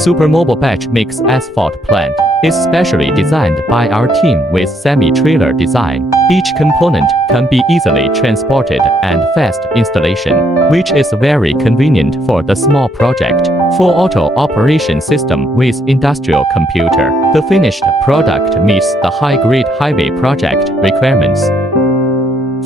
Supermobile batch mix asphalt plant is specially designed by our team with semi-trailer design. Each component can be easily transported and fast installation, which is very convenient for the small project. Full auto operation system with industrial computer. The finished product meets the high-grade highway project requirements.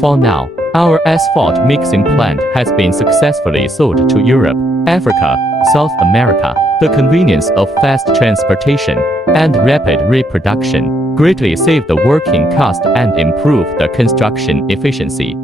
For now, our asphalt mixing plant has been successfully sold to Europe, Africa, South America. The convenience of fast transportation and rapid reproduction greatly save the working cost and improve the construction efficiency.